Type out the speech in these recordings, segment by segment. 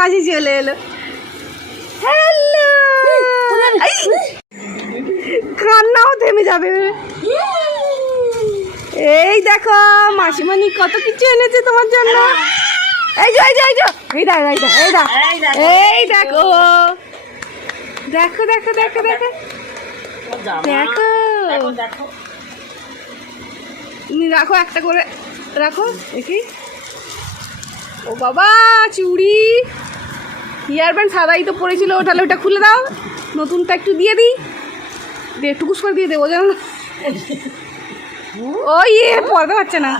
মাঝি চলে এলো। হ্যালো, কান্নাও থেমে যাবে। এই দেখো মাসিমণি কত কিছু এনেছে তোমার জন্য। এই যে এই যে এই যে এই দেখো এই দেখো এই দেখো দেখো দেখো দেখো দেখো দেখো তুমি রাখো, একটা করে রাখো দেখি। ও বাবা, চুড়ি, ইয়ার ব্যান্ড সাদাই তো পড়েছিল, তাহলে ওটা খুলে দাও, নতুনটা একটু দিয়ে দিই, দিয়ে টুকুস করে দিয়ে দেবো যেন। ও ইয়ে পড়তে পারছে না।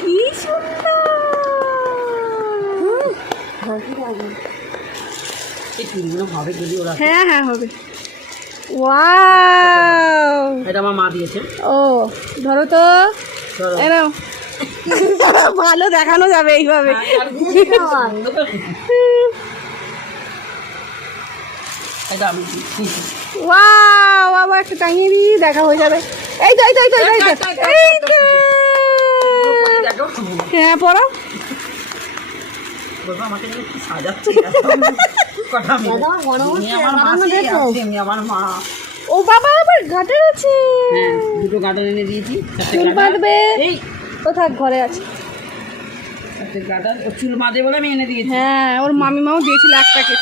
কি সুন্দর। হ্যাঁ হ্যাঁ হবে। ওয়াও, এটা আমার মা দিয়েছে। ও ধরো তো, এরকম ভালো দেখানো যাবে এইভাবে। ওয়াও, আবার একটা টাঙিয়ে দিই, দেখা হয়ে যাবে। এই তো এই তো এই তো এই তো এই তো। হ্যাঁ পড়ো। ও বাবা, আবার গাটার আছে। হ্যাঁ, দুটো গাটার এনে দিয়েছি। চুল বাঁধবে, ও থাক ঘরে আছে। গাটার ও চুল বাঁধে বলে আমি এনে দিয়েছি। হ্যাঁ, ওর মামিমাও দিয়েছিল একটাকে।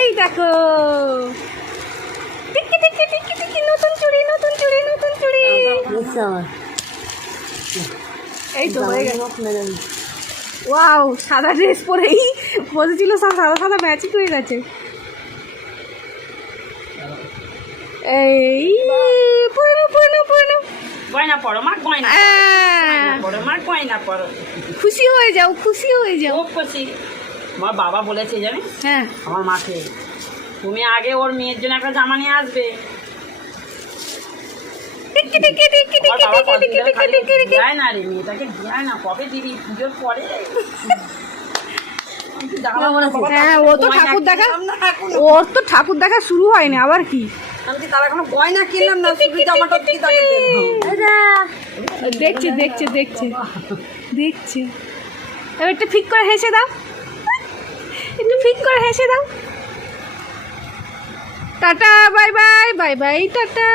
এই দেখো, টিকি টিকি টিকি টিকি, নতুন চুড়ি নতুন চুড়ি নতুন চুড়ি। এই তো হয়ে গেল। ওয়াও, সাদা ড্রেস পরেই বসেছিল, সব সাদা সাদা ম্যাচিং হয়ে গেছে। এই পড়ো পড়ো পড়ো, গয়না পড়ো মা, গয়না পড়ো মা, গয়না পড়ো। খুশি হয়ে যাও, খুশি হয়ে যাও। খুব খুশি। আমার বাবা বলেছে জানি, হ্যাঁ, আমার মাকে, তুমি আগে ওর মেয়ের জন্য একটা জামা নিয়ে আসবে। টিকি টিকি টিকি টিকি টিকি টিকি টিকি টিকি। যায় না রে, মেয়েটাকে যায় না, কবে দিবি? পুজোর পরে। হ্যাঁ, ও তো ঠাকুর দেখা, ওর তো ঠাকুর দেখা শুরু হয়নি, আবার কি? তার এখনো গয়না কিনলাম না, শুধু জামাটা দেখছে দেখছে দেখছে দেখছে। এবার একটু ফিক করে হেসে দাও, একটু ফিক করে হেসে দাও। Tata, bye bye, bye bye, tata.